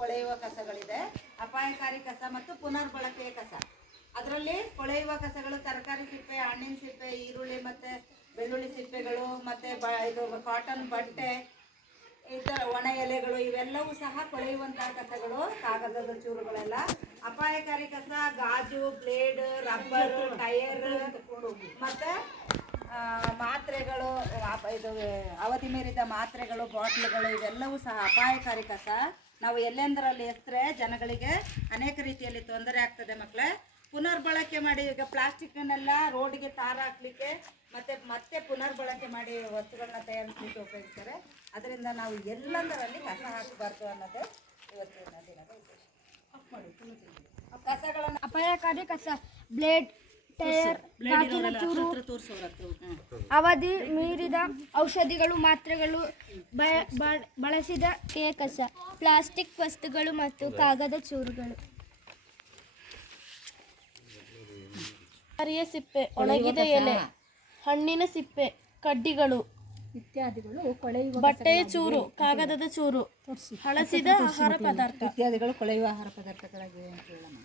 ಕೊಳೆಯುವ ಕಸಗಳಿದೆ. ಅಪಾಯಕಾರಿ ಕಸ ಮತ್ತು ಪುನರ್ಬಳಕೆಯ ಕಸ. ಅದರಲ್ಲಿ ಕೊಳೆಯುವ ಕಸಗಳು ತರಕಾರಿ ಸಿಪ್ಪೆ, ಹಣ್ಣಿನ ಸಿಪ್ಪೆ, ಈರುಳ್ಳಿ ಮತ್ತೆ ಬೆಳ್ಳುಳ್ಳಿ ಸಿಪ್ಪೆಗಳು ಮತ್ತೆ ಬ ಇದು ಕಾಟನ್ ಬಟ್ಟೆ, ಇತರ ಒಣ ಎಲೆಗಳು ಇವೆಲ್ಲವೂ ಸಹ ಕೊಳೆಯುವಂತಹ ಕಸಗಳು, ಕಾಗದದ ಚೂರುಗಳೆಲ್ಲ. ಅಪಾಯಕಾರಿ ಕಸ, ಗಾಜು, ಬ್ಲೇಡ್, ರಬ್ಬರ್, ಟೈರ್ ಮತ್ತೆ ಆ, ಮಾತ್ರೆಗಳು ಅಪ- ಇದು ಅವಧಿ ಮೀರಿದ ಮಾತ್ರೆಗಳು ಬಾಟ್ಲುಗಳು ಇವೆಲ್ಲವೂ ಸಹ ಅಪಾಯಕಾರಿ ಕಸ. ನಾವು ಎಲ್ಲೆಂದರಲ್ಲಿ ಎಸ್ತ್ರೆ ಜನಗಳಿಗೆ ಅನೇಕ ರೀತಿಯಲ್ಲಿ ತೊಂದರೆ ಆಗ್ತದೆ ಮಕ್ಕಳೇ ಪುನರ್ಬಳಕೆ ಮಾಡಿ ಈಗ ಪ್ಲಾಸ್ಟಿಕ್ನೆಲ್ಲ ರೋಡ್ಗೆ ತಾರ ಹಾಕ್ಲಿಕ್ಕೆ ಮತ್ತೆ ಮತ್ತೆ ಪುನರ್ಬಳಕೆ ಮಾಡಿ ವಸ್ತುಗಳನ್ನ ತಯಾರಿಸಲಿಕ್ಕೆ ಉಪಯೋಗಿಸ್ತಾರೆ. ಅದರಿಂದ ನಾವು ಎಲ್ಲೆಂದರಲ್ಲಿ ಕಸ ಹಾಕಬಾರ್ದು ಅನ್ನೋದೇ ಇವತ್ತಿನ ದಿನದ ಉದ್ದೇಶ. ಕಸಗಳನ್ನು ಅಪಾಯಕಾರಿ ಕಸ. ಬ್ಲೇಡ್ ಚೂರು ಅವಧಿ ಮೀರಿದ ಔಷಧಿಗಳು ಮಾತ್ರೆಗಳು ಬಳಸಿದ ಕೇಕಸ ಪ್ಲಾಸ್ಟಿಕ್ ವಸ್ತುಗಳು ಮತ್ತು ಕಾಗದ ಚೂರುಗಳು. ಕರಿಯ ಸಿಪ್ಪೆ ಒಣಗಿದ ಎಲೆ ಹಣ್ಣಿನ ಸಿಪ್ಪೆ ಕಡ್ಡಿಗಳು ಇತ್ಯಾದಿಗಳು ಕೊಳೆಯುವ ಬಟ್ಟೆಯ ಚೂರು ಕಾಗದದ ಚೂರು ಹಳಸಿದ ಆಹಾರ ಪದಾರ್ಥ. ಇತ್ಯಾದಿಗಳು ಕೊಳೆಯುವ ಆಹಾರ ಪದಾರ್ಥಗಳಾಗಿವೆ ಅಂತ ಹೇಳೋಣ.